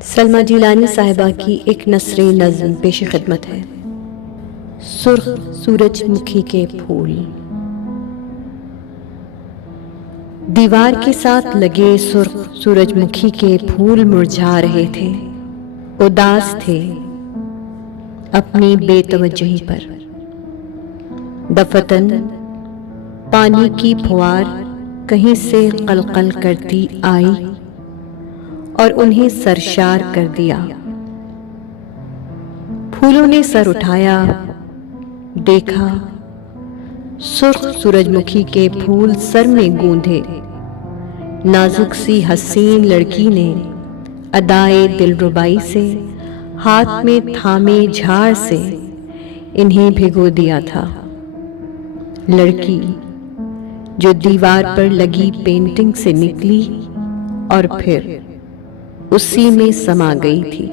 सलमा जिलानी साहिबा की एक नस्री नज़्म पेश खिदमत है। सुर्ख सूरजमुखी के फूल। दीवार के साथ लगे सुर्ख सूरजमुखी के फूल मुरझा रहे थे, उदास थे अपनी बेतवज्जही पर। दफतन पानी की फुहार कहीं से कलकल करती आई और उन्हें सरशार कर दिया। फूलों ने सर उठाया, देखा सुर्ख सूरजमुखी के फूल सर में गूंधे। नाजुक सी हसीन लड़की ने अदाए दिलरुबाई से हाथ में थामे झाड़ से इन्हें भिगो दिया था। लड़की जो दीवार पर लगी पेंटिंग से निकली और फिर उसी में समा गई थी।